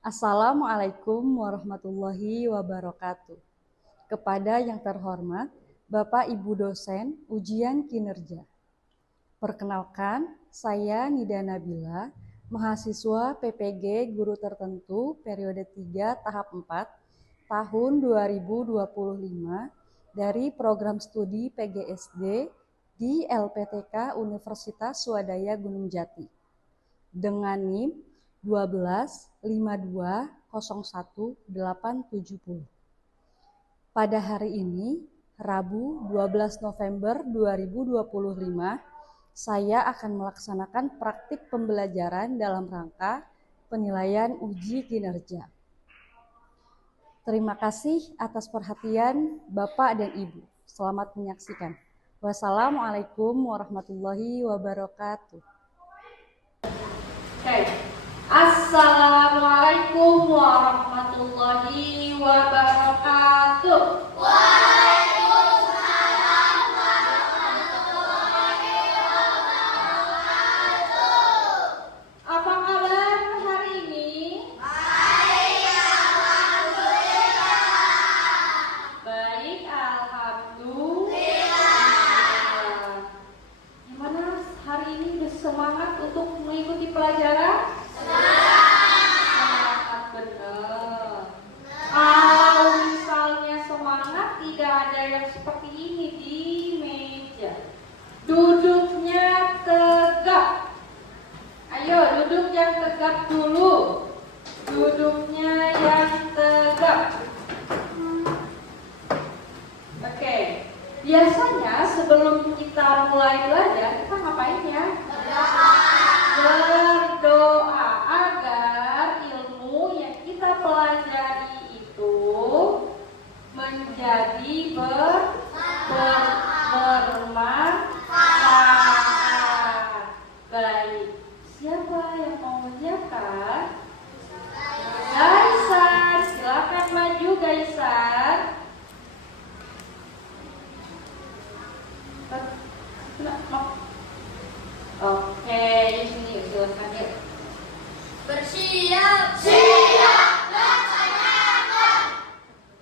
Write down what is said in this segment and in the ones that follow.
Assalamualaikum warahmatullahi wabarakatuh. Kepada yang terhormat Bapak Ibu dosen ujian kinerja. Perkenalkan, saya Nida Nabila, mahasiswa PPG Guru Tertentu periode 3 tahap 4 tahun 2025 dari program studi PGSD di LPTK Universitas Swadaya Gunung Jati dengan NIM 1252011870. Pada hari ini, Rabu 12 November 2025, saya akan melaksanakan praktik pembelajaran dalam rangka penilaian uji kinerja. Terima kasih atas perhatian Bapak dan Ibu. Selamat menyaksikan. Wassalamualaikum warahmatullahi wabarakatuh. Assalamualaikum warahmatullahi wabarakatuh. Waalaikumsalam warahmatullahi wabarakatuh. Apa kabar hari ini? Baik, alhamdulillah. Baik, alhamdulillah. Gimana hari ini udah semangat untuk mengikuti pelajaran? Semangat bener. Kalau misalnya semangat tidak ada yang seperti ini di meja. Duduknya tegak. Ayo duduk yang tegak dulu. Duduknya yang tegak. Oke. Biasanya sebelum kita mulai belajar, kita ngapain ya? Berdoa agar ilmu yang kita pelajari itu menjadi bermanfaat. Baik, siapa yang mau menyiapkan? Gaisar, silakan maju Gaisar. Oke, di sini silakan yuk. Bersiap. Siap. Laksanakan.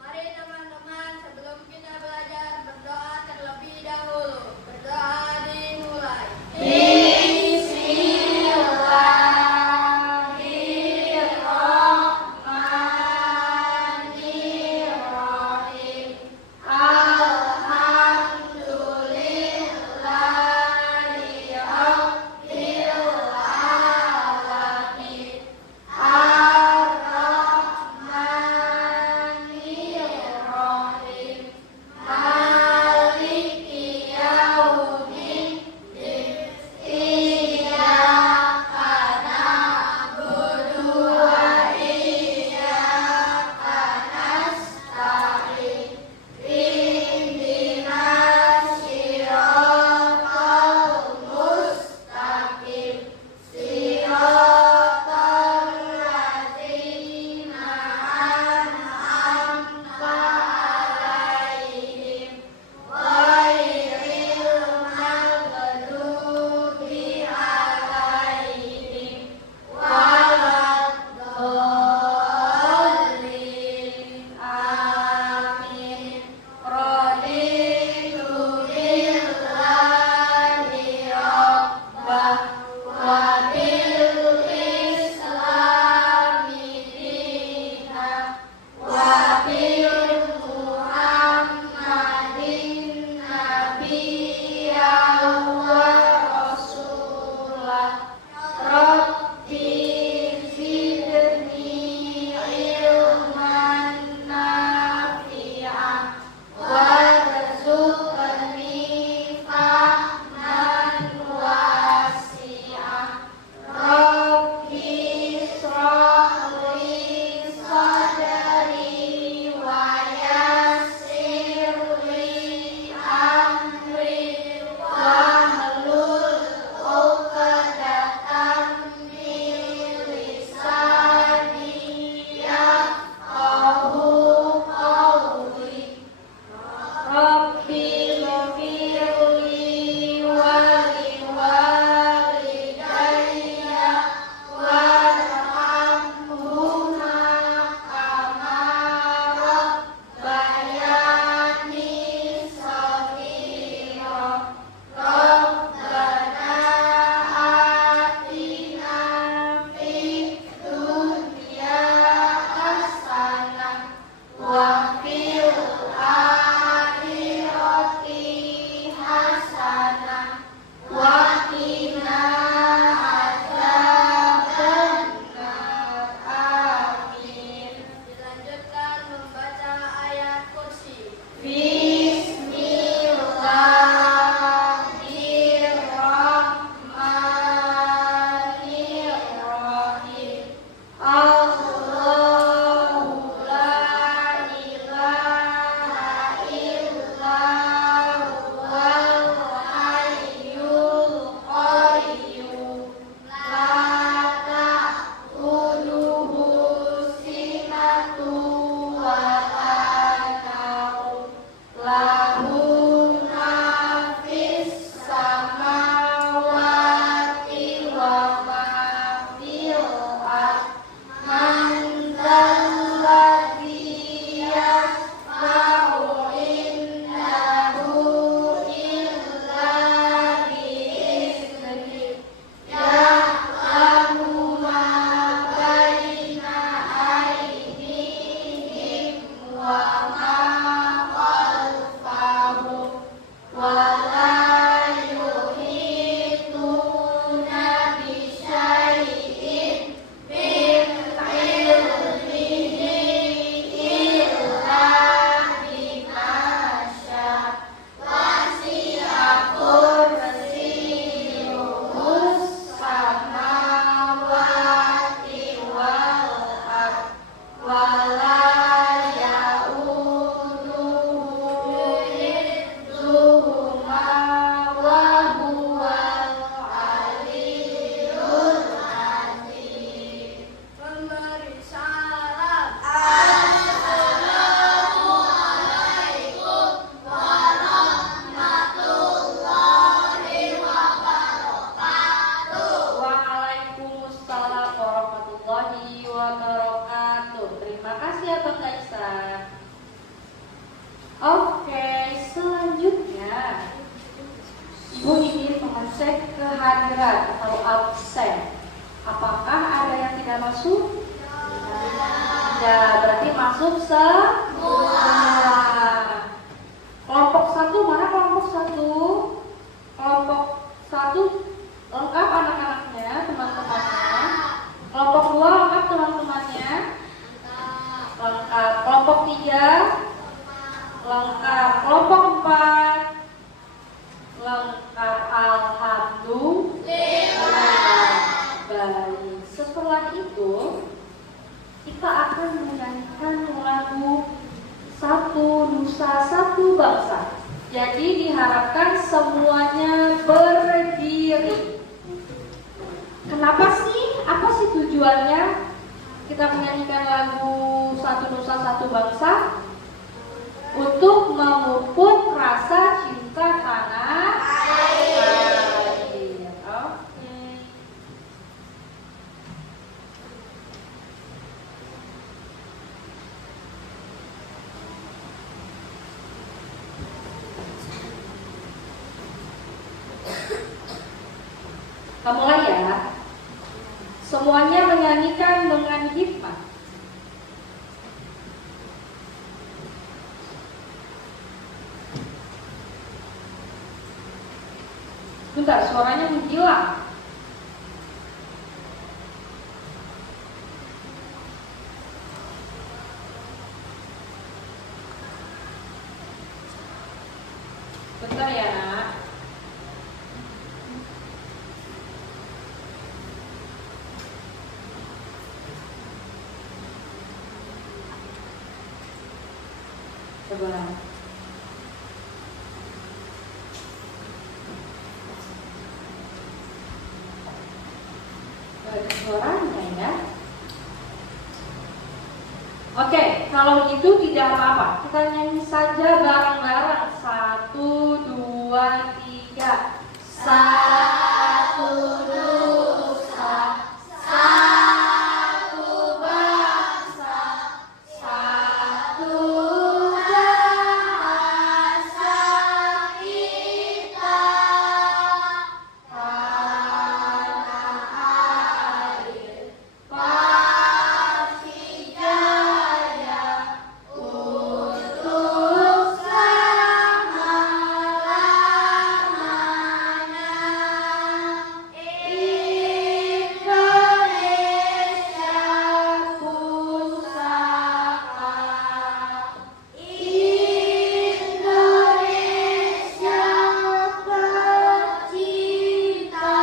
Mari teman-teman, sebelum kita belajar berdoa terlebih dahulu. Berdoa dimulai. Bismillahirrahmanirrahim. Alhamdulillahirabbil alamin. cek kehadiran atau absen. Apakah ada yang tidak masuk? Ya, berarti masuk semua. Kelompok 1 mana kelompok 1? Kelompok 1 lengkap anak-anaknya, teman-temannya. Kelompok 2 lengkap teman-temannya. Lengkap. Kelompok 3 lengkap. Kelompok 4 lengkap. Alhamdulillah. Baik. Setelah itu kita akan menyanyikan lagu Satu Nusa Satu Bangsa. Jadi diharapkan semuanya berdiri. Kenapa sih? Apa sih tujuannya kita menyanyikan lagu Satu Nusa Satu Bangsa? Untuk memupuk rasa cinta tanah air. Oke. Kamu mulai ya. Semuanya menyanyikan dengan hikmat. Bentar, suaranya menghilang. Bentar ya, Nak. Coba. Ada suaranya ya. Oke, kalau gitu tidak apa-apa. Kita nyanyi saja bareng-bareng. 1, 2, 3. Satu nusa, satu bangsa, satu bahasa kita. Tanah air pasti jaya untuk selama-lamanya. Indonesia pusaka, Indonesia tercinta.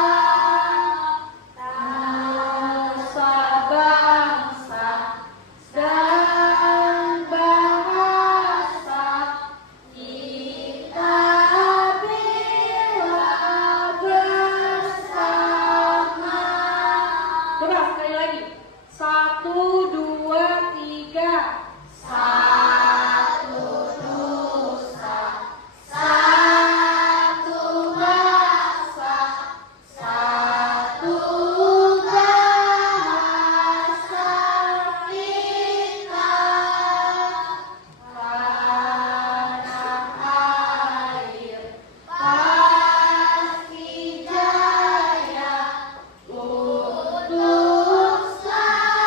Nusa bangsa dan bahasa kita bela bersama. Coba sekali lagi. 1, 2, 3. Satu nusa, satu bangsa, satu bahasa kita. Tanah air pasti jaya untuk selama-lamanya. Indonesia pusaka,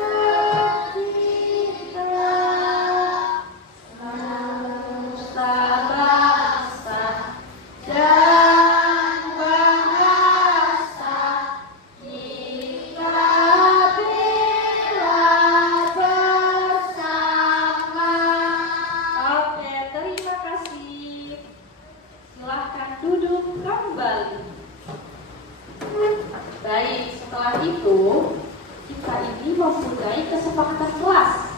Indonesia tercinta. Nusa bangsa dan bahasa kita bela bersama. Oke, terima kasih. Silahkan duduk kembali. Baik, setelah itu kita ini mempunyai kesepakatan kelas.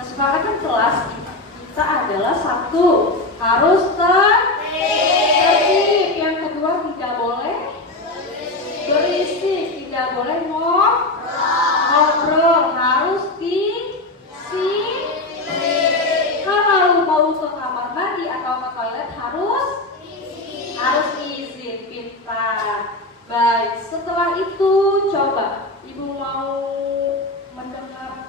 Kesepakatan kelas kita adalah 1, harus tertib. Yang kedua, tidak boleh berisik, tidak boleh ngobrol, harus disiplin. Kalau mau ke kamar mandi atau ke toilet harus Baik, setelah itu coba Ibu mau mendengar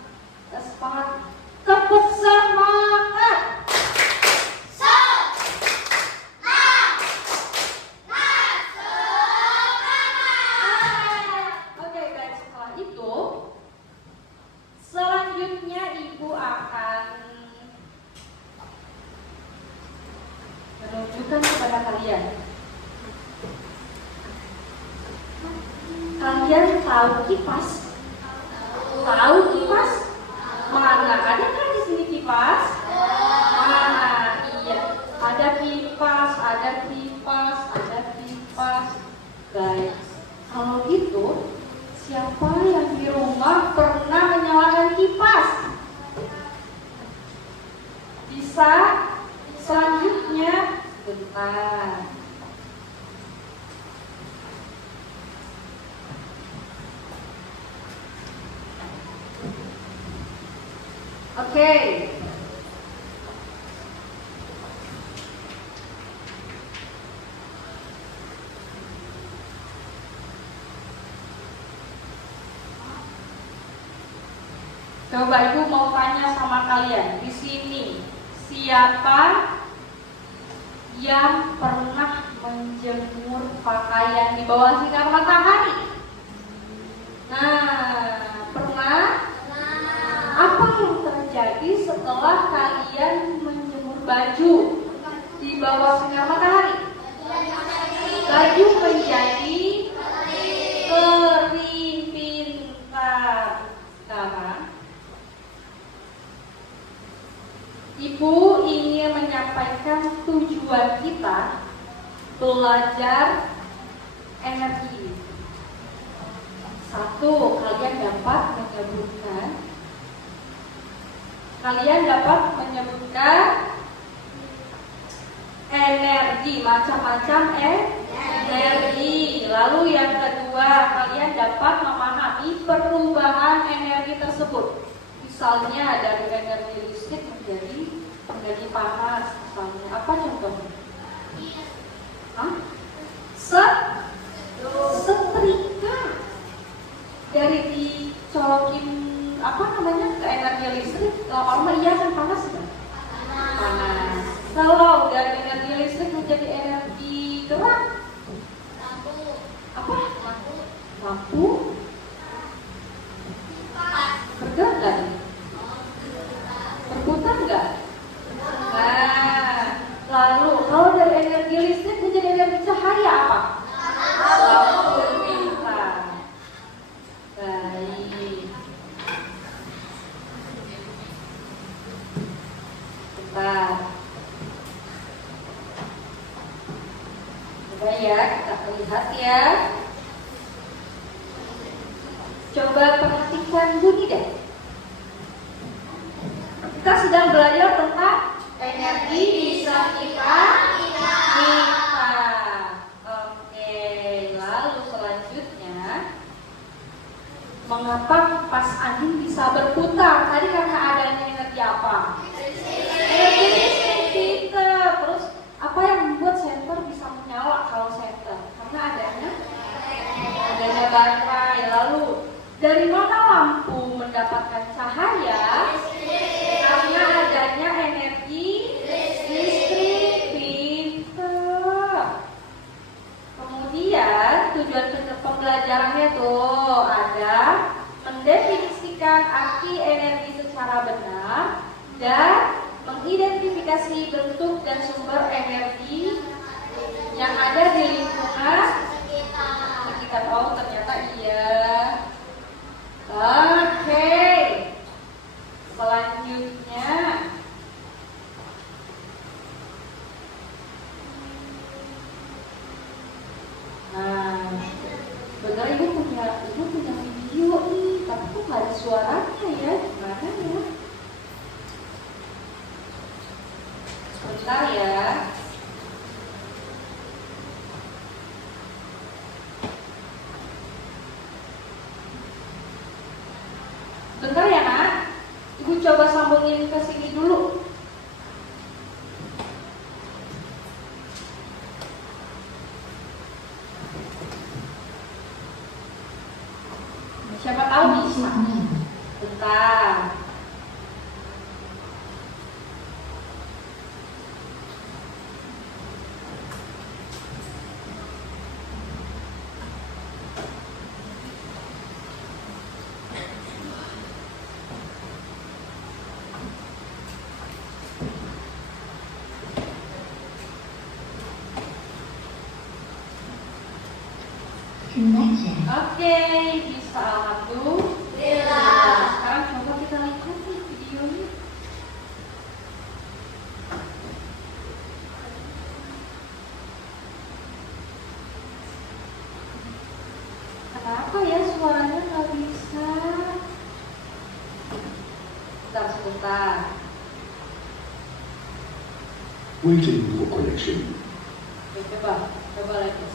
semangat. Tepuk semangat. Oke guys, setelah itu selanjutnya Ibu akan menunjukkan kepada kalian. Kalian tahu kipas? Tahu kipas? Mana? Ada kan di sini kipas? Mana? Iya. Ada kipas, ada kipas, ada kipas. Guys, kalau gitu, siapa yang di rumah pernah menyalakan kipas? Bisa? Selanjutnya, bentar. Oke. Coba Ibu mau tanya sama kalian di sini, siapa yang pernah menjemur pakaian di bawah sinar matahari? Nah, pernah? Apa yang terjadi setelah kalian menjemur baju di bawah sinar matahari? Baju menjadi kering pintar. Sekarang Ibu ingin menyampaikan tujuan kita belajar energi. Satu, kalian dapat menyebutkan energi, macam-macam energi. Lalu yang kedua, kalian dapat memahami perubahan energi tersebut. Misalnya dari energi listrik menjadi energi panas. Misalnya apa contohnya? Setrika. Dari dicolokin ke energi listrik, lama-lama iya kan panas kan? Panas. Kalau dari energi listrik menjadi energi gerak, lampu bergerak nggak nih? Berputar nggak? Nah, lalu kalau dari energi listrik menjadi energi cahaya apa? Lampu pintar. Baik. Bentar. Coba ya, kita lihat ya. Coba perhatikan bunyi deh. Kita sedang belajar tentang energi bisa kita minta. Oke, lalu selanjutnya, mengapa kipas angin bisa berputar? Tadi karena adanya energi apa? Energi listrik kita. Terus apa yang membuat senter bisa menyala kalau senter? Karena adanya baterai. Lalu dari mana lampu mendapatkan cahaya? Karena adanya energi listrik. Pintar. Kemudian tujuan pembelajarannya tuh ada mendefinisikan arti energi secara benar dan mengidentifikasi bentuk dan sumber energi yang ada di lingkungan kita. Oh, ternyata iya. Oke. Selanjutnya, nah, benar ibu punya video nih, tapi kok nggak ada suaranya ya? Gimana ya? Bentar ya. Bentar ya nak, ibu coba sambungin ke sini dulu. atau bisa? Bentar. Oke, bisa alhamdulillah. Sekarang coba kita lihat nih videonya. Kenapa ya suaranya nggak bisa? Sebentar. Waiting for connection. Oke, coba lagi.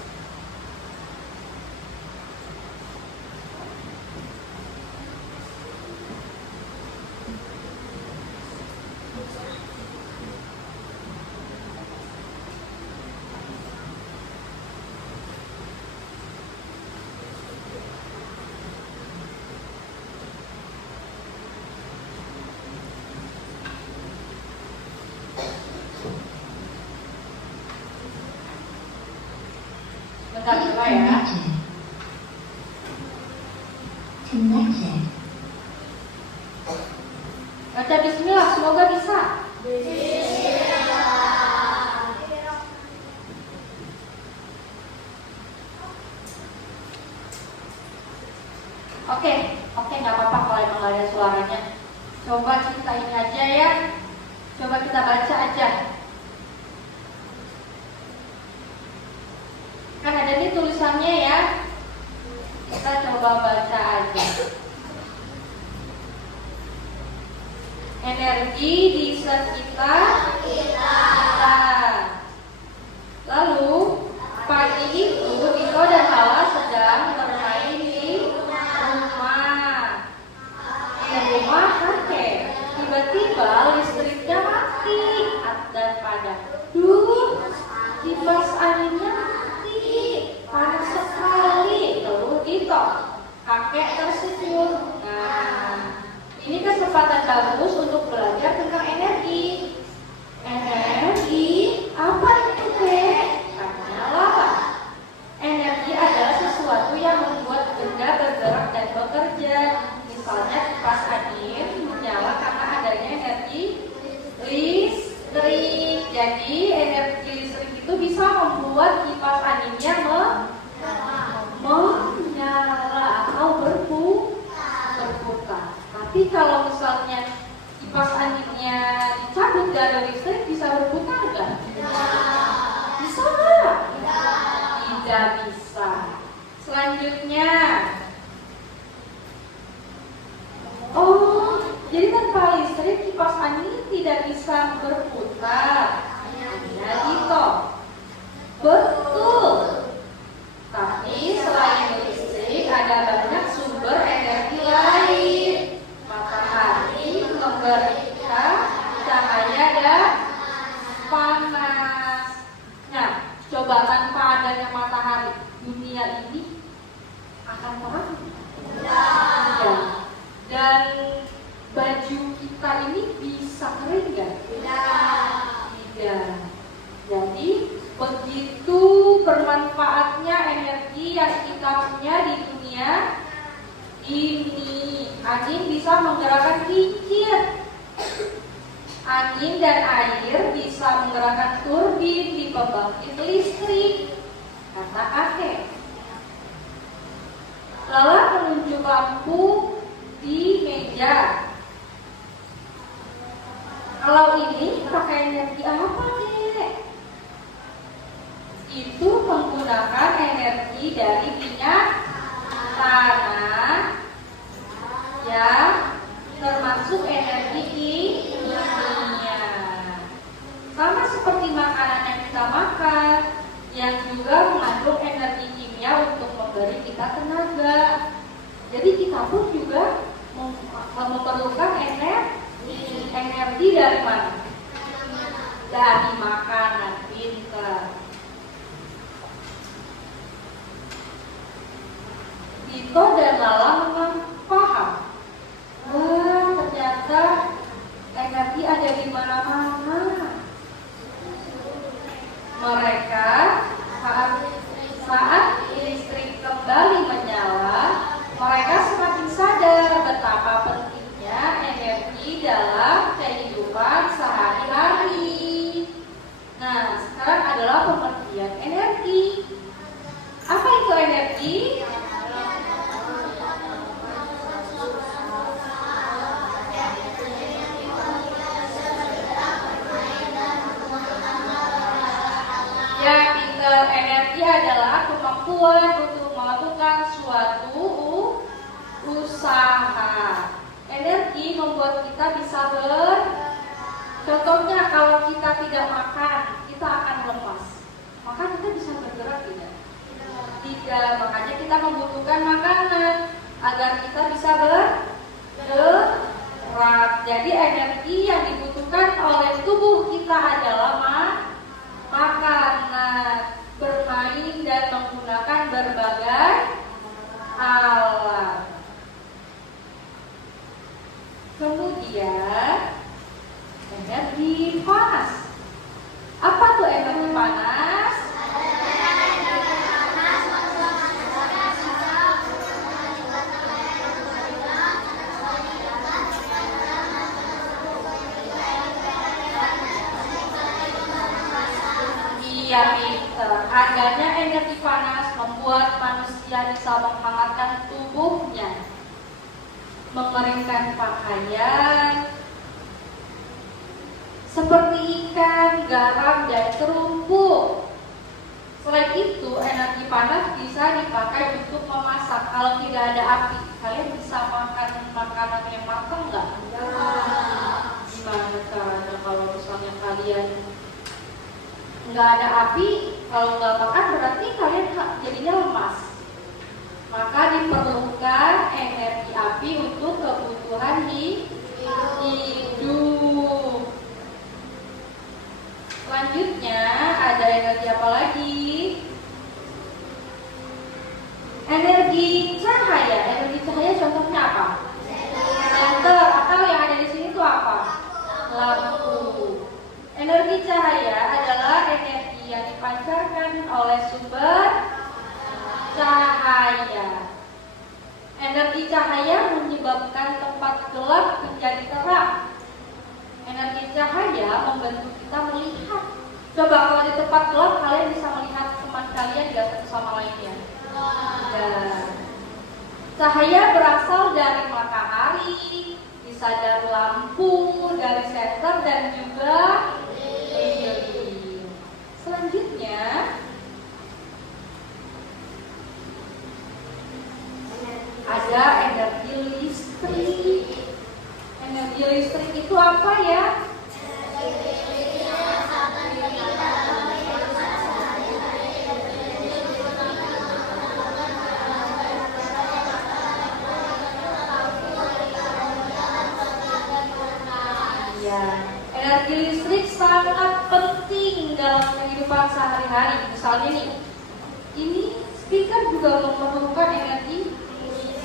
Bentar, coba ya. Baca bismillah, semoga bisa. Oke, nggak apa-apa kalau emang nggak ada suaranya. Coba kita ini aja ya. Coba kita baca aja. Kan ada nih tulisannya ya. Kita coba baca aja. Energi di sekitar kita. Lalu pagi itu Dito dan Hala sedang bermain di rumah. Di rumah kakek. Tiba-tiba listriknya mati dan padam. Kipas anginnya mati. Panas sekali. Lalu Dito, kakek tersenyum. Nah, ini kesempatan bagus untuk belajar tentang energi. Energi? Apa itu, Kek? Katanya Lala. Energi adalah sesuatu yang membuat benda bergerak dan bekerja. Misalnya kipas angin menyala karena adanya energi listrik. Jadi energi listrik itu bisa membuat kipas anginnya menyala atau berputar. Tapi kalau misalnya kipas anginnya dicabut gak ada listrik, bisa berputar nggak? Bisa nggak? Tidak bisa. Selanjutnya, jadi tanpa listrik kipas angin tidak bisa berputar. Ya gitu. Betul. Tapi selain listrik ada banyak sumber energi lain. Matahari memberikan cahaya dan panas. Nah, coba tanpa adanya matahari, dunia ini akan terang? Tidak. Dan baju kita ini bisa kering nggak? Tidak. Jadi begitu bermanfaatnya energi yang kita punya di dunia ini. Angin bisa menggerakkan kincir. Angin dan air bisa menggerakkan turbin di pembangkit listrik, kata kakek. Lala menunjuk lampu di meja. Kalau ini pakai energi apa, Kek? Itu menggunakan energi dari minyak tanah yang termasuk energi kimia. Sama seperti makanan yang kita makan, yang juga mengandung energi kimia untuk memberi kita tenaga. Jadi kita pun juga memerlukan energi dari mana? Dari makanan. Pintar. Dito dan Lala mengapa ada di mana-mana. Mereka saat listrik kembali menyala, mereka semakin sadar betapa pentingnya energi dalam kehidupan sehari-hari. Nah, sekarang adalah pengertian energi. Apa itu energi? Ya, pinter. Energi adalah kemampuan untuk melakukan suatu usaha. Energi membuat kita bisa contohnya kalau kita tidak makan, kita akan lemas. Maka kita bisa bergerak tidak? Tidak. Makanya kita membutuhkan makanan agar kita bisa bergerak. Jadi energi yang dibutuhkan oleh tubuh kita adalah makanan, bermain dan menggunakan berbagai alat. Kemudian energi panas. Apa tuh energi panas? Iya, pinter. Adanya energi panas membuat manusia bisa menghangatkan tubuhnya, mengeringkan pakaian, seperti ikan, garam, dan kerupuk. Selain itu, energi panas bisa dipakai untuk memasak. Kalau tidak ada api, kalian bisa makan makanan yang matang nggak? Gimana caranya kalau misalnya kalian nggak ada api, kalau nggak makan berarti kalian jadinya lemas. Maka diperlukan energi api untuk kebutuhan hidup. Selanjutnya ada energi apa lagi? Energi cahaya. Energi cahaya contohnya apa? Senter. Atau yang ada di sini itu apa? Lampu. Energi cahaya adalah energi yang dipancarkan oleh sumber cahaya. Energi cahaya menyebabkan tempat gelap menjadi terang. Energi cahaya membantu kita melihat. Coba kalau di tempat gelap kalian bisa melihat teman kalian gak satu sama lainnya? Cahaya berasal dari matahari, bisa dari lampu, dari senter dan juga lilin. Selanjutnya ada energi listrik. Energi listrik itu apa ya? Energi listrik sangat penting dalam kehidupan sehari-hari. Misalnya nih, ini speaker juga memerlukan energi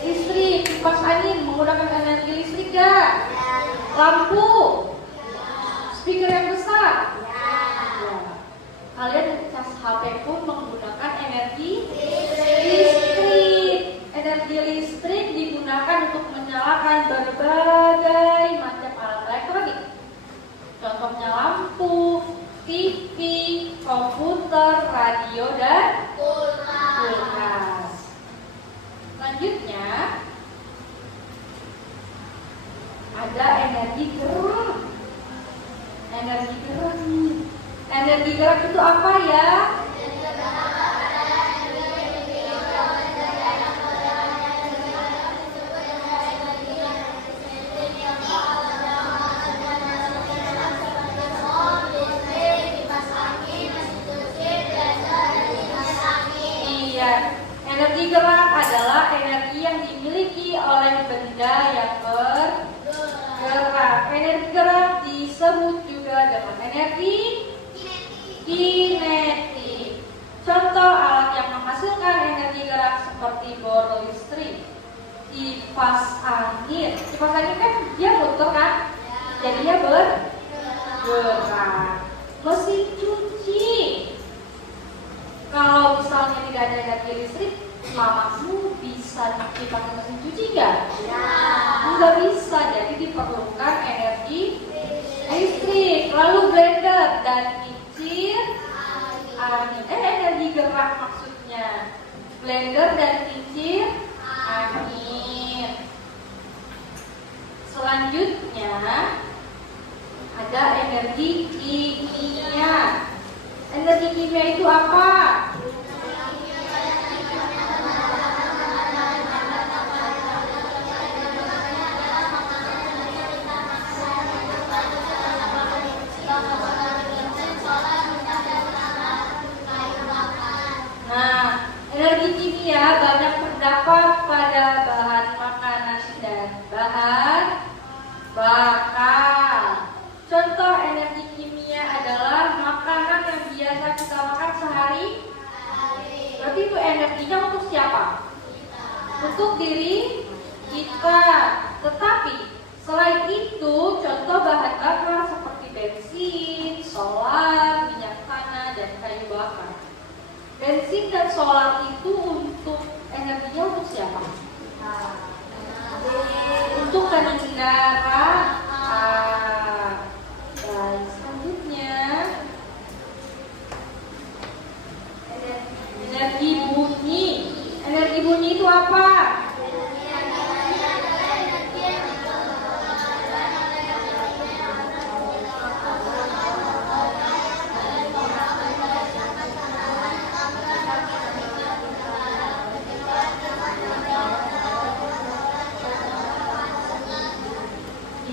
listrik. Kipas angin menggunakan energi listrik gak? Lampu, speaker yang besar. Kalian cas HP pun menggunakan energi listrik. Energi listrik digunakan untuk menyalakan berbagai macam alat elektronik. Contohnya lampu, TV, komputer, radio, dan kulkas. Selanjutnya ada energi gerak. Energi gerak nih. Energi gerak itu apa ya? Energi gerak adalah energi yang dimiliki oleh benda yang bergerak. Energi gerak disebut juga dengan energi kinetik. Contoh alat yang menghasilkan energi gerak seperti bor listrik, kipas angin. Kipas angin kan dia muter kan? Jadinya gerak. Mesin cuci. Kalau misalnya tidak ada energi listrik, mamamu bisa nyuci pakai mesin cuci nggak? Nggak bisa, jadi diperlukan energi listrik. Lalu blender dan kincir angin. Energi gerak maksudnya. Blender dan kincir angin. Selanjutnya ada energi kimia. Energi kimia itu apa? Nah, energi kimia banyak terdapat pada bahan makanan dan bahan bakar. Contoh energi kimia adalah makanan yang biasa kita makan sehari. Berarti itu energinya untuk siapa? Untuk diri kita. Tetapi selain itu, contoh bahan bakar seperti bensin, solar, minyak tanah, dan kayu bakar. Bensin dan solar itu untuk energinya untuk siapa? Untuk kendaraan. Dan selanjutnya energi bunyi. Energi bunyi itu apa?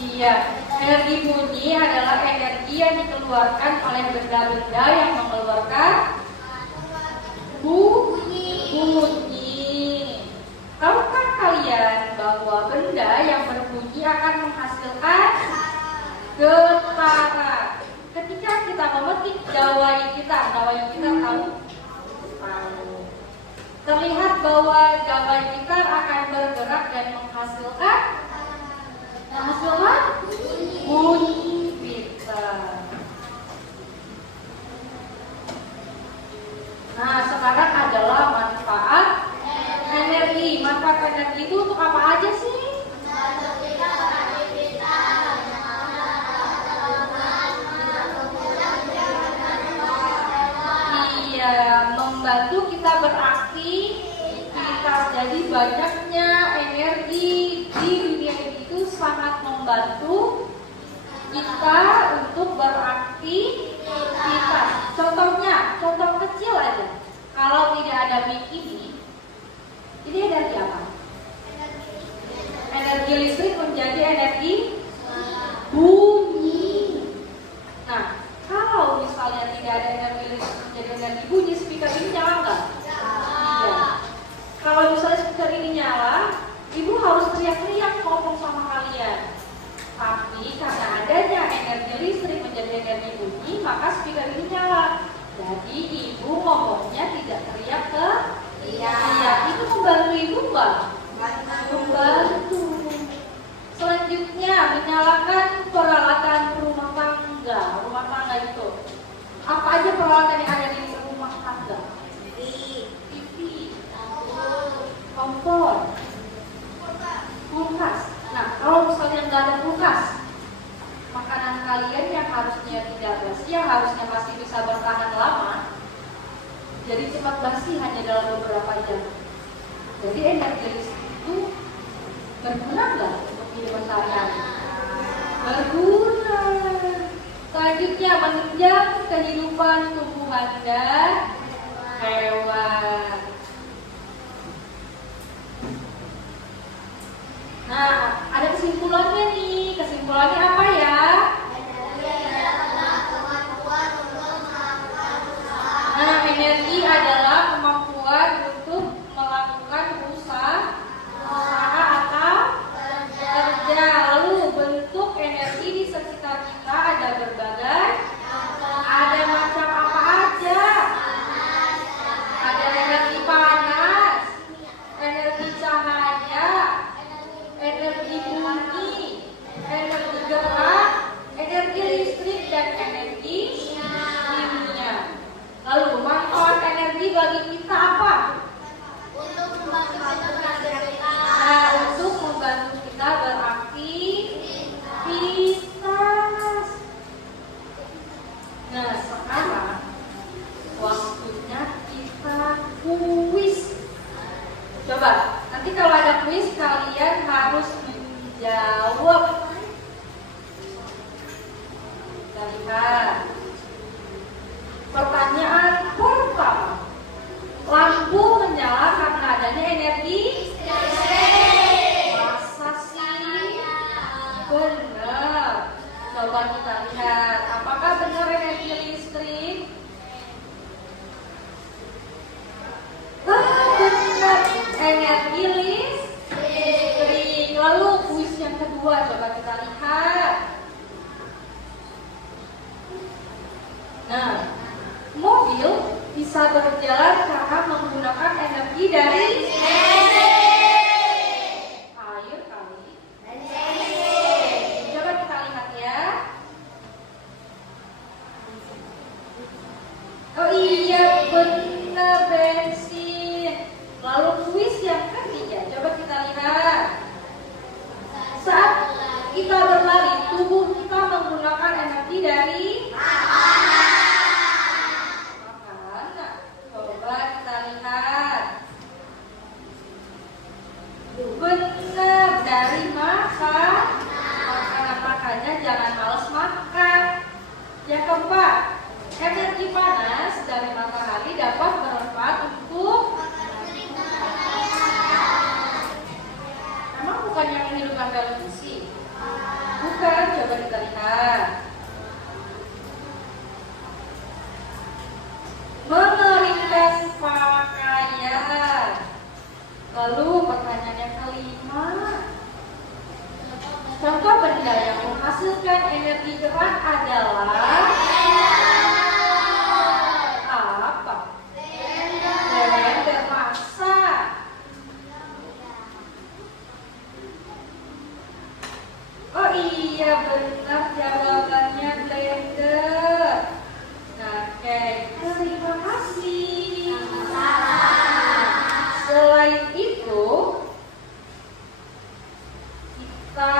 Iya, energi bunyi adalah energi yang dikeluarkan oleh benda-benda yang mengeluarkan bunyi. Tahukah kalian bahwa benda yang berbunyi akan menghasilkan getaran? Ketika kita memetik dawai kita tahu. Terlihat bahwa dawai kita akan bergerak dan menghasilkan bunyi kita. Nah, sekarang adalah manfaat energi. Manfaat energi itu untuk apa aja sih? Iya, membantu kita beraktivitas. Jadi banyaknya energi di dunia ini itu sangat membantu kita untuk beraktivitas. Contoh kecil aja. Kalau tidak ada mic ini energi apa? Energi listrik menjadi energi bunyi. Nah, kalau misalnya tidak ada energi listrik menjadi energi bunyi, speaker ini nyala nggak? Tidak. Kalau misalnya speaker ini nyala, ibu harus teriak-teriak ngomong sama kalian. Tapi karena adanya energi listrik menjadi energi bunyi, maka speaker ini nyala. Jadi ibu ngomongnya tidak teriak ke iya. Itu membantu ibu nggak? Membantu. Selanjutnya menyalakan peralatan rumah tangga. Rumah tangga itu apa aja peralatan yang ada di rumah tangga? TV, kompor, kulkas. Nah, kalau misalnya nggak ada kulkas, makanan kalian yang harusnya tidak basi, yang harusnya masih bisa bertahan lama, jadi cepat basi hanya dalam beberapa jam. Jadi energi listrik itu berguna nggak untuk kehidupan sehari-hari? Berguna. Selanjutnya menunjang kehidupan tumbuhan dan hewan. Nah, ada kesimpulannya nih. Kesimpulannya apa ya? Nah, energi adalah kemampuan untuk melakukan usaha atau kerja. Lalu bentuk energi di sekitar kita ada berbagai. Ada macam apa aja? Ada energi panas, energi cahaya, energi bunyi, energi gerak. Nanti kalau ada kuis kalian harus menjawab. Kita lihat. Pertanyaan pertama. Lampu menyala karena adanya energi listrik. Masa sih? Benar. Coba kita lihat. Apakah benar energi listrik? Benar, energi listrik. Lalu kuis yang kedua, coba kita lihat. Nah, mobil bisa berjalan karena menggunakan energi dari air kali. Coba kita lihat ya. Oh iya, benar, bensin. Lalu kuis yang ketiga, coba kita lihat. Saat kita berlari, tubuh kita menggunakan energi dari makanan. Coba kita lihat. Benar, dari makan. Makanan, makanya jangan males makan. Yang keempat, energi panas dari matahari dapat bermanfaat untuk emang bukan yang menghidupkan televisi? Bukan, coba kita lihat. Mengeringkan pakaian. Lalu pertanyaan yang kelima. Contoh benda yang menghasilkan energi gerak adalah apa? Blender masak. Oh iya, benar, jawabannya blender. Nah, oke, terima kasih. Selain itu, kita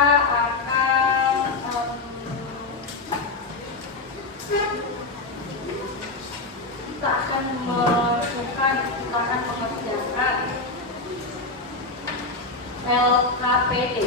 akan mengerjakan LKPD.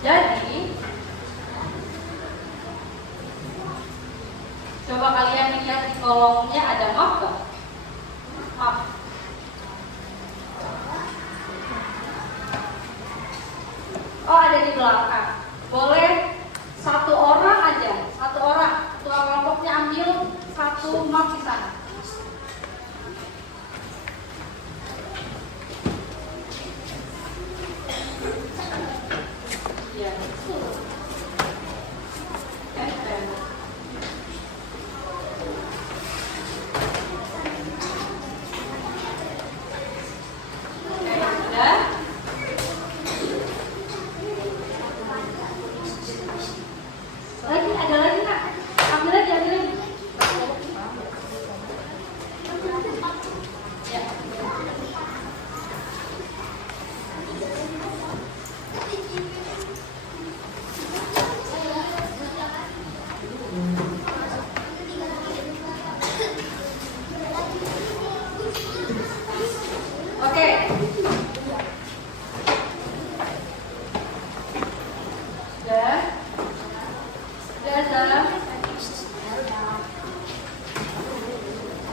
Jadi, coba kalian lihat di kolomnya ada map gak? Map. Oh, ada di belakang. Boleh satu orang aja, satu orang. Ketua kelompoknya ambil satu map di sana. Ya, betul. Ada lagi nggak? Ambil lagi. Ya. Oke. Sudah.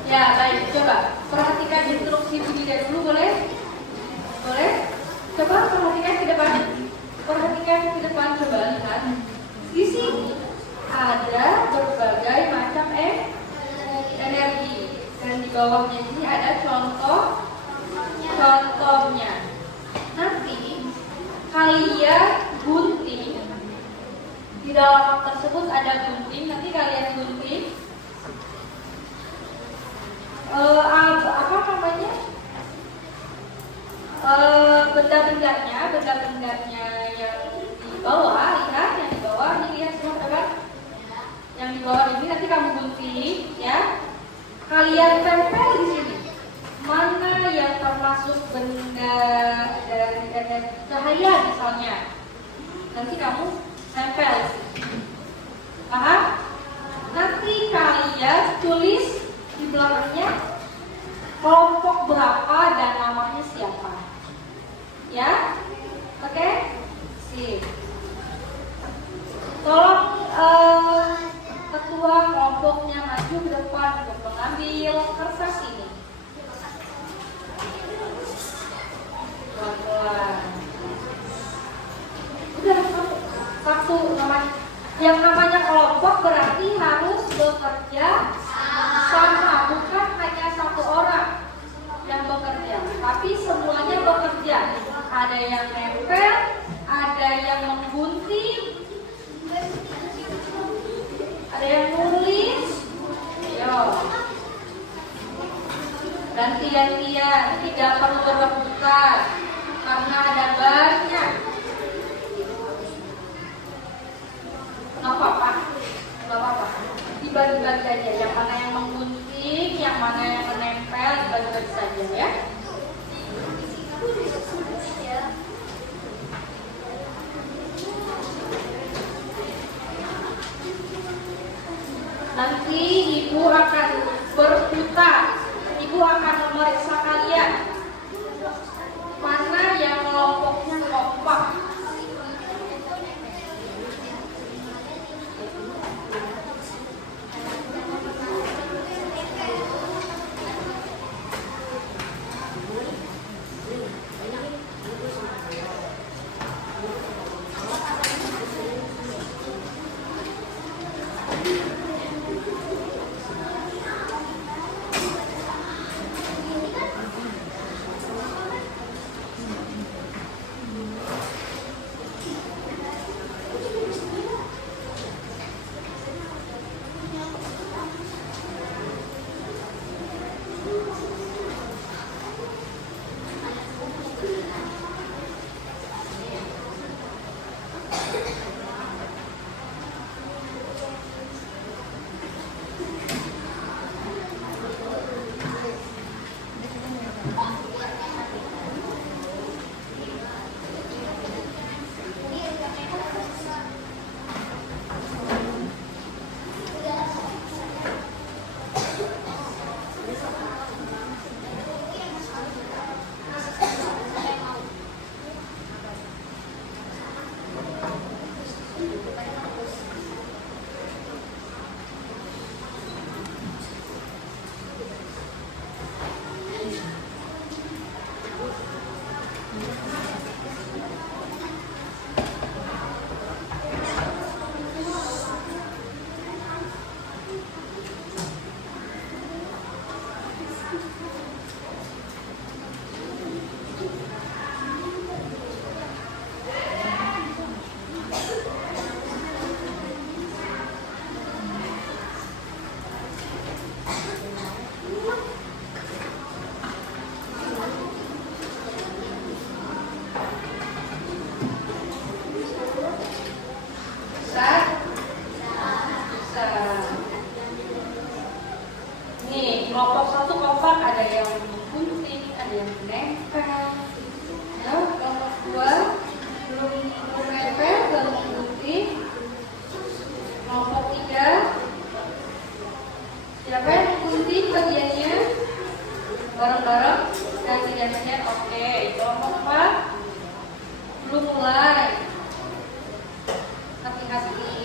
Ya, baik. Coba perhatikan instruksi bunyinya dulu, boleh? Boleh? Coba perhatikan ke depan. Coba lihat. Di sini ada berbagai macam energi. Dan di bawahnya ini ada contohnya. Nanti kalian gunting. Di dalam map tersebut ada gunting. Nanti kalian gunting. Benda-bendanya yang di bawah, lihat yang di bawah, ini lihat semua teman. bawah ini nanti kamu gunting ya. Kalian tempel di sini. Mana yang termasuk benda dari energi cahaya misalnya. Nanti kamu tempel di sini. Paham? Nanti kalian tulis di belakangnya kelompok berapa dan namanya siapa. Ya? Oke? Sip. Tolong ketua kelompoknya maju ke depan untuk mengambil kertas ini. Pelan-pelan. Udah, satu namanya. Yang namanya kelompok berarti harus bekerja sama, bukan hanya satu orang yang bekerja, tapi semuanya bekerja. Ada yang nempel, ada yang menggunting, ada yang nulis. Yo, gantian-gantian, tidak perlu berebutan karena ada banyak. Nggak apa-apa, nggak apa-apa. Dibagi-bagi aja. Yang mana yang menggunting, yang mana yang menempel, dibagi-bagi saja ya. Nanti ibu akan berputar. Ibu akan memeriksa kalian mana yang kelompoknya kompak. Kelompok satu kompak, ada yang menggunting, ada yang menempel. Ya, kelompok dua belum menempel, baru menggunting. Kelompok tiga, siapa yang menggunting bagiannya? Bareng-bareng dan gantian. Oke, kelompok empat belum mulai. Hati-hati.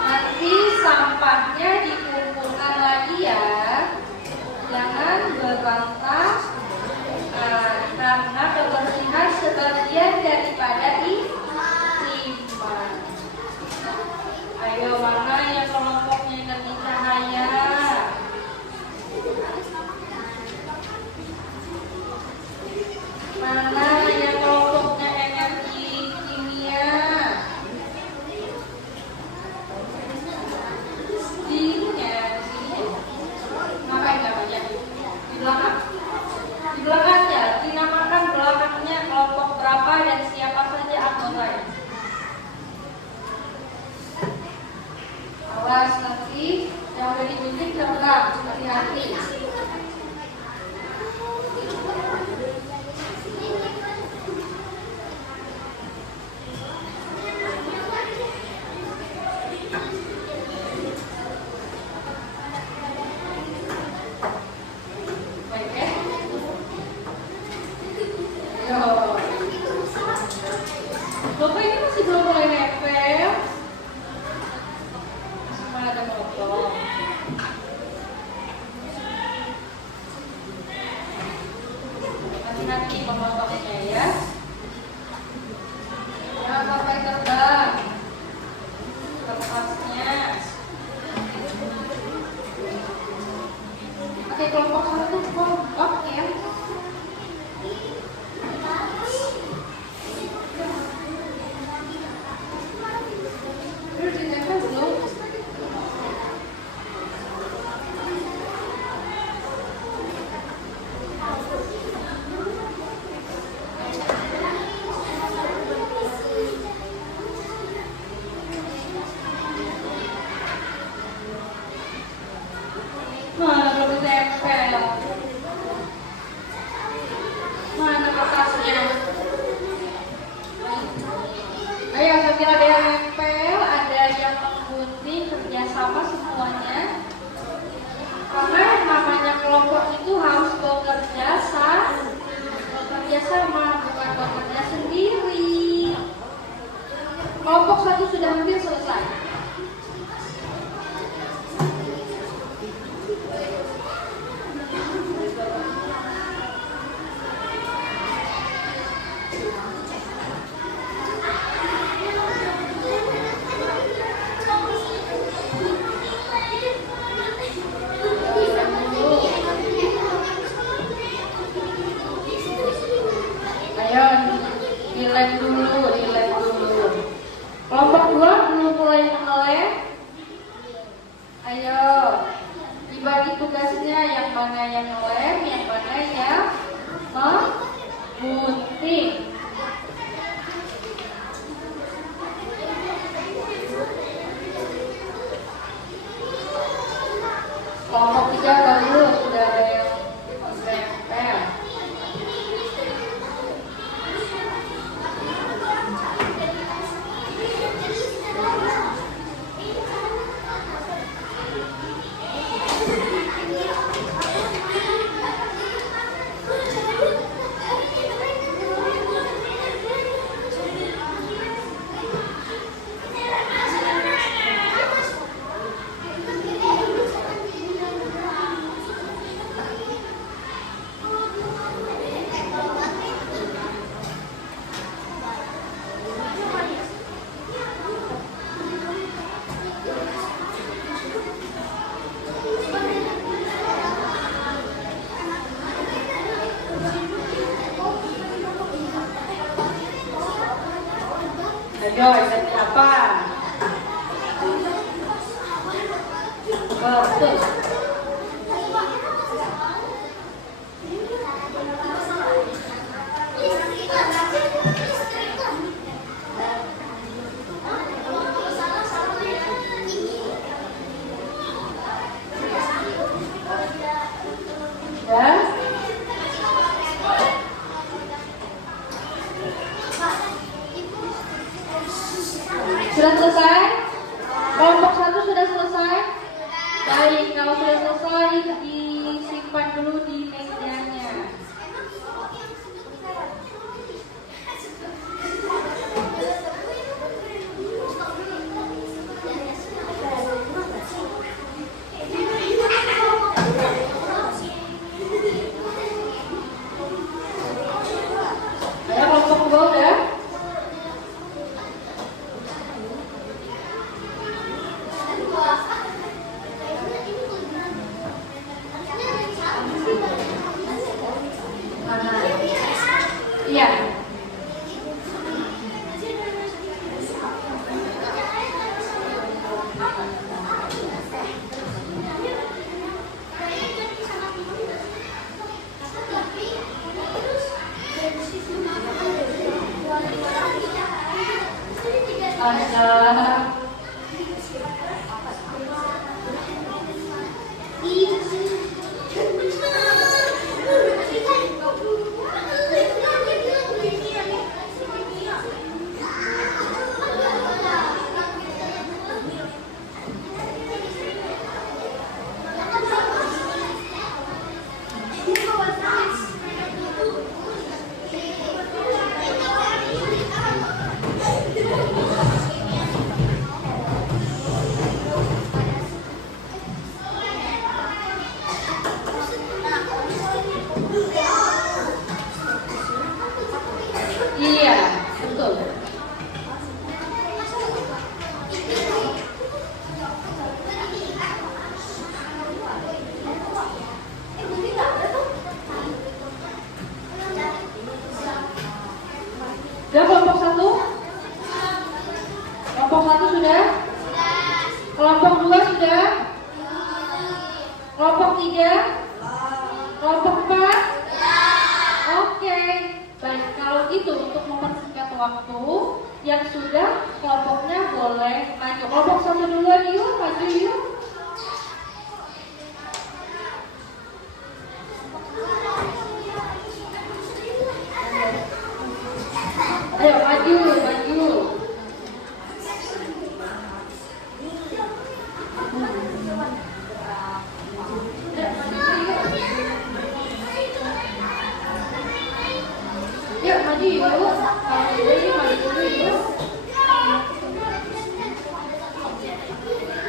Nanti sampahnya dikumpulkan lagi ya, jangan berantakan, karena kebersihan sebagian daripada iman. Ayo, mana yang kelompoknya energi cahaya? Mana yang kelompoknya energi kimia? Ngapain nggak banyak? hati-hati memotongnya ya. Jangan sampai terbang kertasnya. Oke, kelompok 1 kelompok ya. Terus ditempel belum? Mana belum ditempel? Mana kertasnya? Ayo sambil ada yang nempel, ada yang menggunting, kerjasama semuanya. Karena namanya kelompok itu harus bekerja sama, bukan bekerja sendiri. Kelompok 1 sudah hampir selesai. Ayo dilem dulu. Kelompok 2 belum mulai mengelem. Ayo dibagi tugasnya, yang mana yang ngelem, yang mana yang menggunting. Kelompok 3 baru sudah ada yang nempel. Ayo, jadi apa? Betul. Ya. Sudah selesai? Kelompok 1 sudah selesai? Baik, kalau sudah selesai disimpan dulu di mejanya. Ayo kelompok 2 udah? Iya. Ada. Kelompok 4? Oke. Baik, kalau gitu untuk mempersingkat waktu, yang sudah kelompoknya boleh maju. Kelompok 1 duluan yuk, maju yuk. Ayo maju, maju. Yuk maju yuk. Maju dulu yuk.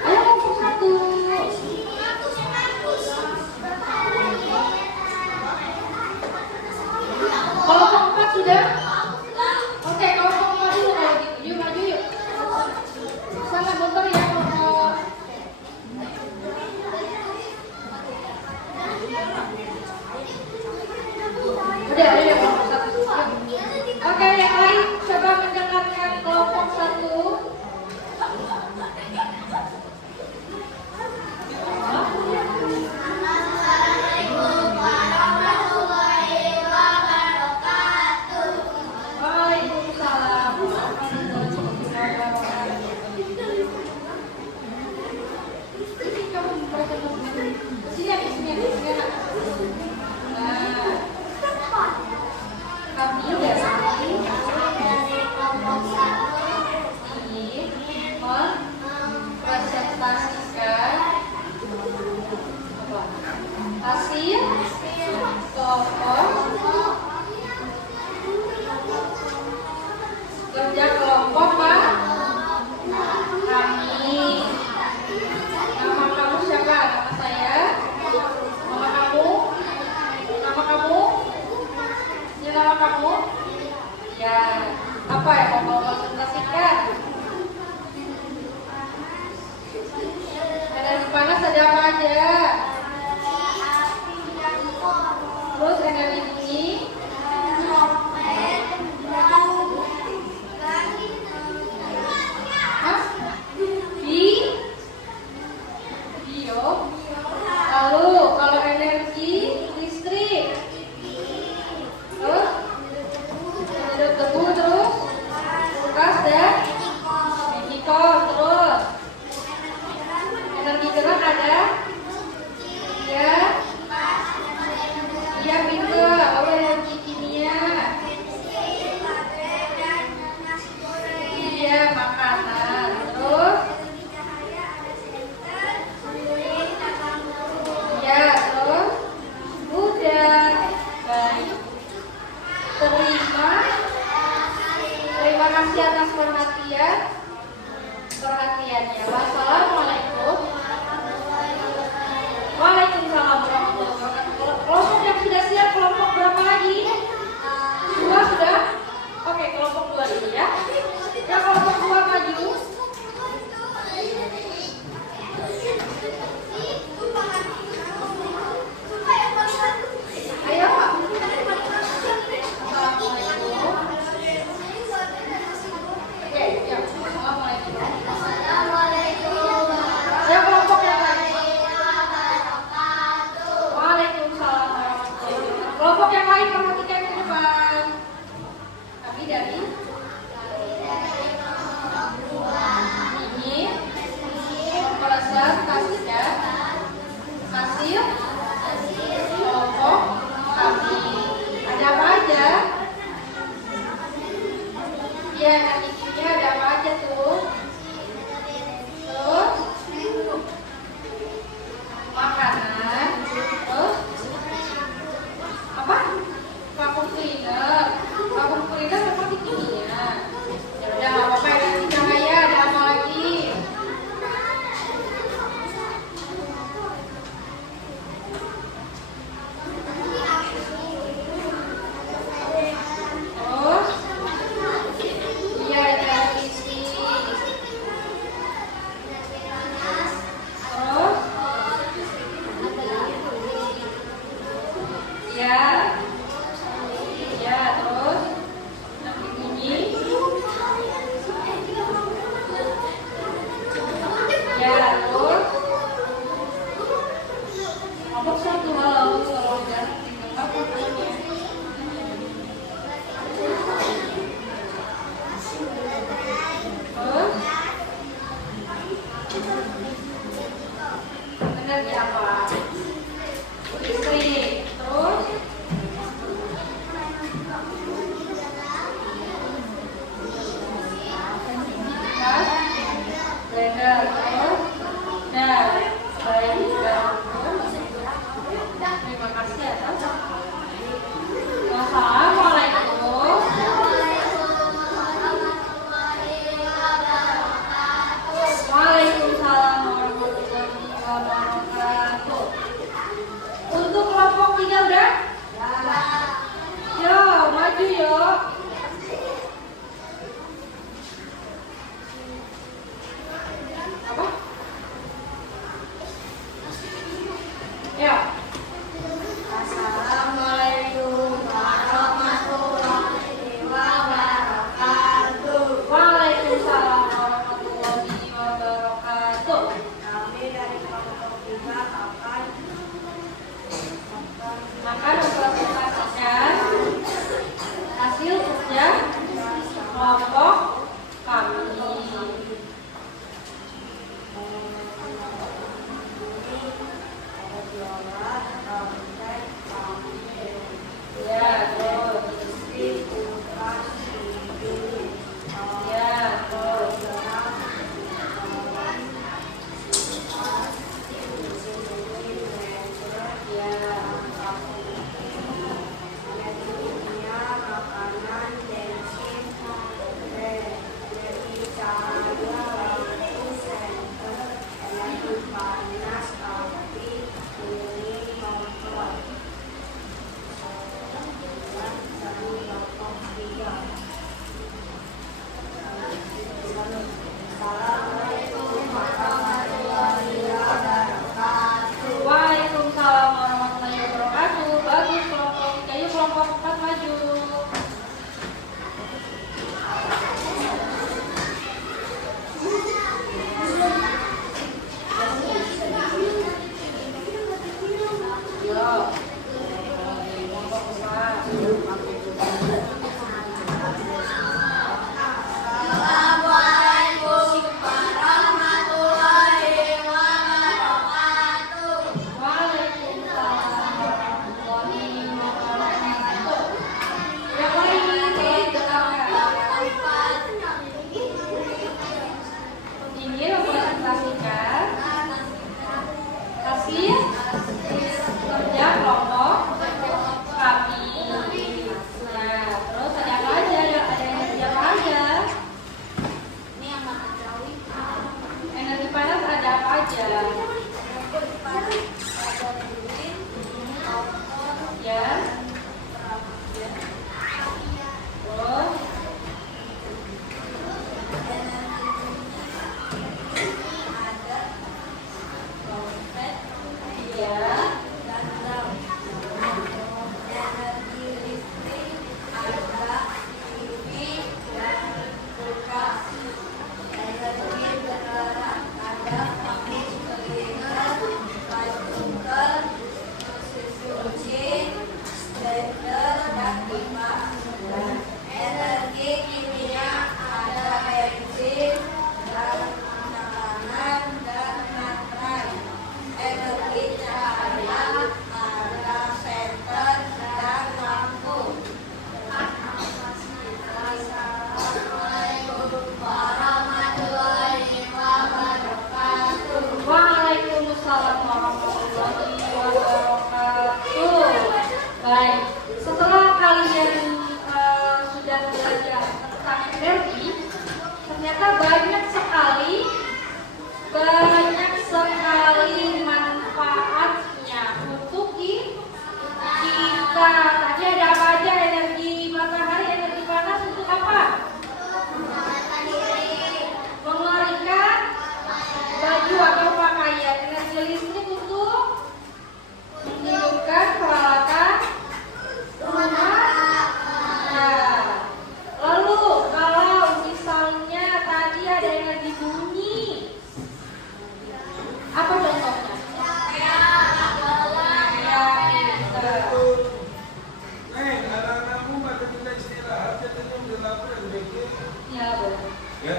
Ayo kelompok 1. Kelompok 4 sudah? Oke, kelompok 4 dulu kalau gitu. Yuk maju yuk. Sana motor ya kelompok. Udah kelompok 1. Oke, yang lain coba mendengarkan kelompok 1. Waalaikumsalam warahmatullahi wabarakatuh. Kamu kesini. Nah, kami dari kelompok 1 ingin mempresentasikan hasil kelompok kerja kelompok Pak. Kami. Nama kamu siapa? Nama saya. Nama kamu? Nama kamu? Ini nama kamu? Ya. Apa yang mau kamu presentasikan? Energi panas ada apa aja? Terus energi dingin? Hah? Bio? Lalu kalau energi listrik? Terus? Ada debu terus? Gas dan? Medikol terus? Energi gerak ada? Ya? Iya pintar. Lalu energi kimia? Iya makanan. Terus? Iya terus? Udah. Baik. Terima kasih atas perhatiannya. Wassalamualaikum. Waalaikumsalam warahmatullahi wabarakatuh. Kelompok yang sudah siap, kelompok berapa lagi? 2 sudah? Oke, kelompok 2 dulu ya. Ya, kelompok 2 maju. Ayo. Assalamualaikum. Oke, ya. Assalamualaikum. Ya, kelompok yang lain. Waalaikumsalam warahmatullahi wabarakatuh. Kelompok yang lain perhatikan ke depan. Kami dari ini presentasikan hasil kelompok kami. Ada apa aja? Ya, nantinya ada apa aja tuh? Terus makanan, terus apa? Vakum cleaner memang di sini akan mempresentasikan hasil kerja kelompok kami. Ya, terus. Ya, terus. Waalaikumsalam warahmatullahi wabarakatuh. Bagus kelompok 3, yuk kelompok 4 maju. Yuk. Kelompok 4. Assalamualaikum warahmatullahi wabarakatuh. Waalaikumsalam warahmatullahi wabarakatuh. Yang lain ingin mempresentasikan hasil kerja kelompok kami. Nah, terus ada apa aja? Ada energi apa aja? Energi panas ada apa aja? Ya. Terus ya. Energi kimia ada bensin dan makanan dan materai. Energi cahaya ada senter dan lampu. Assalamualaikum warahmatullahi wabarakatuh. Waalaikumsalam warahmatullahi wabarakatuh. Baik, setelah kalian sudah belajar tentang energi, ternyata banyak sekali manfaatnya untuk kita. Tadi ada apa aja? Energi matahari, energi panas untuk apa? Mengeluarkan baju atau pakaian. Energi listrik untuk menghidupkan peralatan rumah. Nah, lalu kalau misalnya tadi ada energi bunyi, apa contohnya? Ya, anak-anakmu pada kita istirahat, katanya udah lapar dan begitu. ya benar. Ya.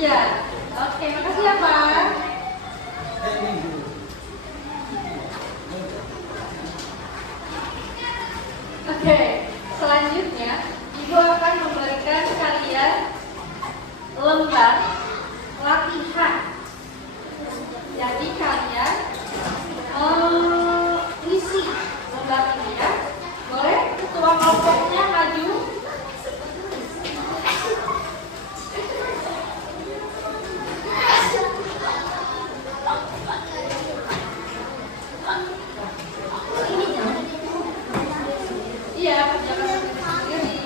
Iya. Oke, makasih ya Pak. Oke, selanjutnya Ibu akan memberikan kalian lembar latihan. Jadi kalian isi lembar ini ya. Boleh ketua kelompoknya maju. Iya, kerjakan sendiri.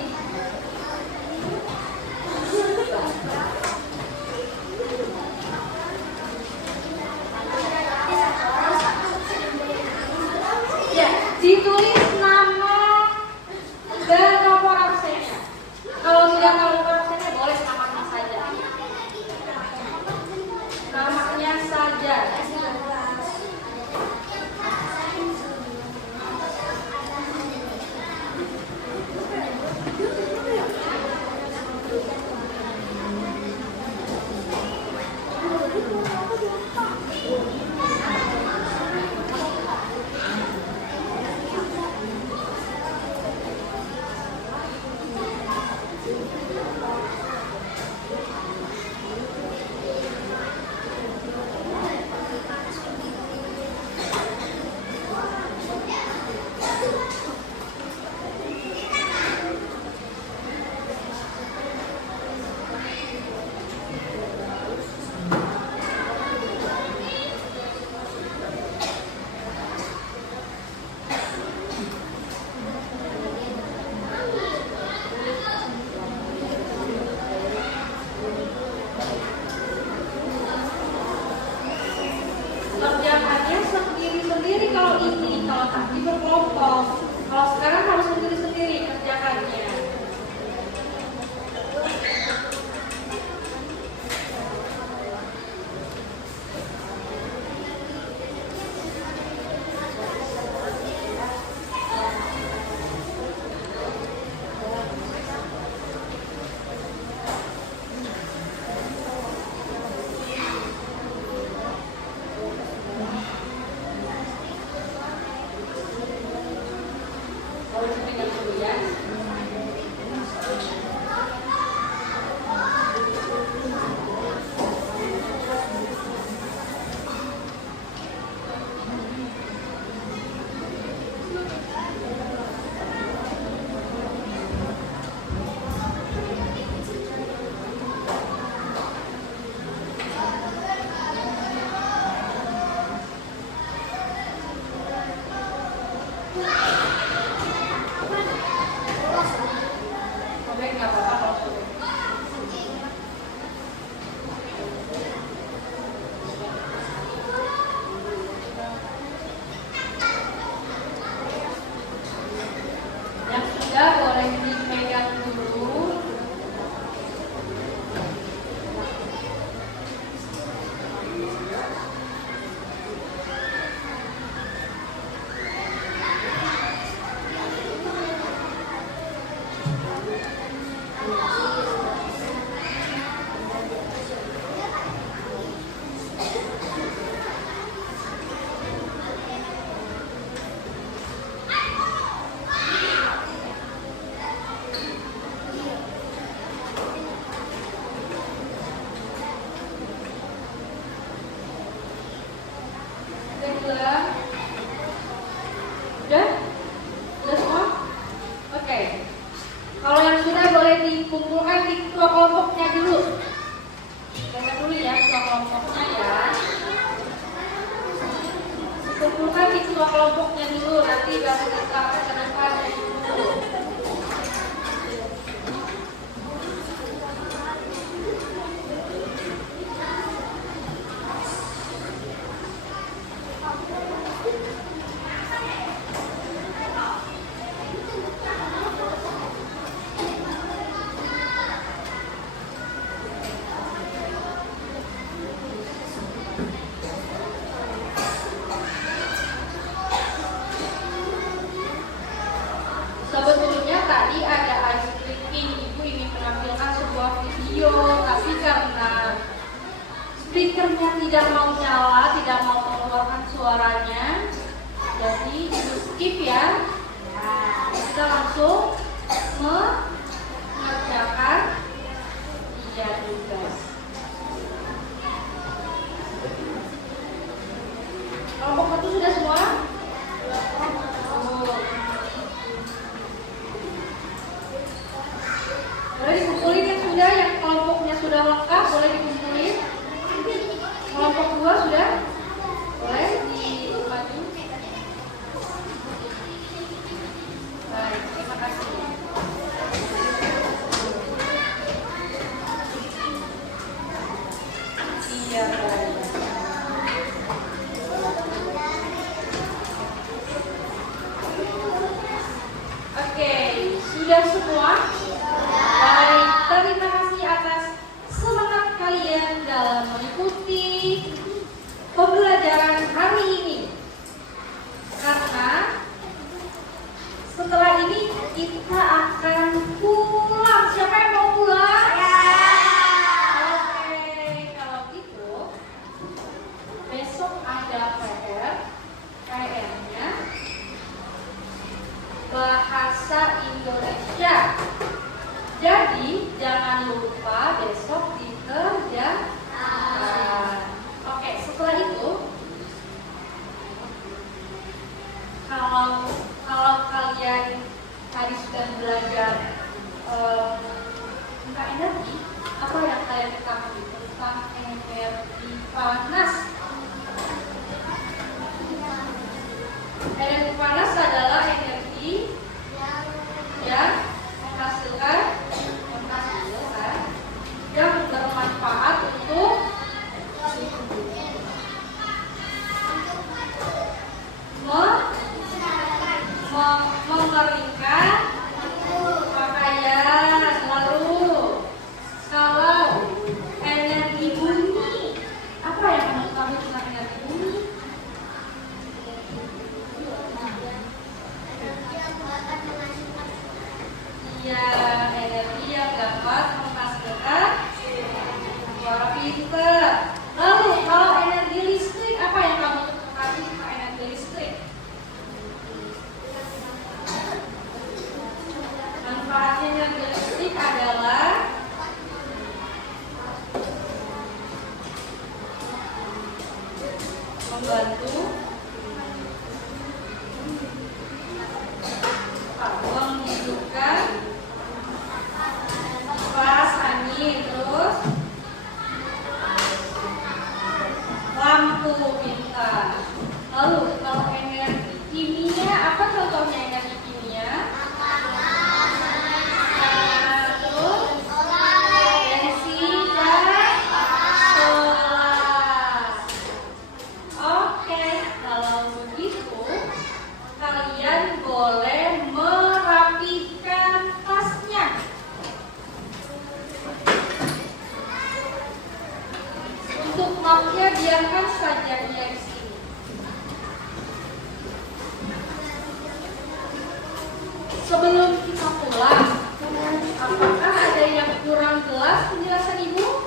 aja. Kerjaannya sendiri-sendiri kalau ini, kalau tadi berkelompok. Kalau sekarang harus sendiri-sendiri kerjaannya. Kalau dipegang dulu ya. Oke, nggak apa-apa kalau sobek. Yang sudah boleh dipegang dulu. Udah? Udah? Udah semua? Oke. Kalau yang sudah boleh dikumpulkan di ketua kelompoknya dulu. Lihat dulu ya ketua kelompoknya ya. Kumpulkan di ketua kelompoknya dulu, nanti baru kita ke depan dulu. Sebetulnya tadi ada ice breaking, ibu ingin menampilkan sebuah video, tapi karena speakernya tidak mau nyala, tidak mau mengeluarkan suaranya, jadi di skip ya. Nah, kita langsung mengerjakan dia tugas. Kelompok satu sudah semua? Boleh dikumpulin yang sudah, yang kelompoknya sudah lengkap, boleh dikumpulin. Kelompok 2 sudah? Boleh dimaju. Baik, terima kasih. Iya, baik. Oke, sudah semua? Baik, terima kasih atas semangat kalian dalam mengikuti pembelajaran hari ini. Karena setelah ini kita akan pulang. Siapa yang mau pulang? Oke, kalau gitu besok ada PR-nya bahasa Indonesia. Jadi jangan lupa besok dikerjakan. Oke, setelah itu kalau kalian tadi sudah belajar tentang energi, apa yang kalian ketahui tentang energi panas? Energi panas adalah energi yang menghasilkan yang bermanfaat untuk mengeringkan pakaian. Lalu kalau energi bumi, apa yang kamu tahu tentang energi bumi? Iya, energi yang dapat menghasilkan suara pintar. Lalu kalau energi listrik, apa yang kamu ketahui tentang energi listrik? Manfaatnya energi listrik adalah membantu menghidupkan kipas angin, terus lampu bintang. Lalu kalau energi kimia, apa contohnya energi kimia? Terus bensin dan solar. Oke, kalau begitu kalian boleh merapikan tasnya. Untuk mapnya biarkan saja dia di sini. Sebelum kita pulang, apakah ada yang kurang jelas penjelasan Ibu?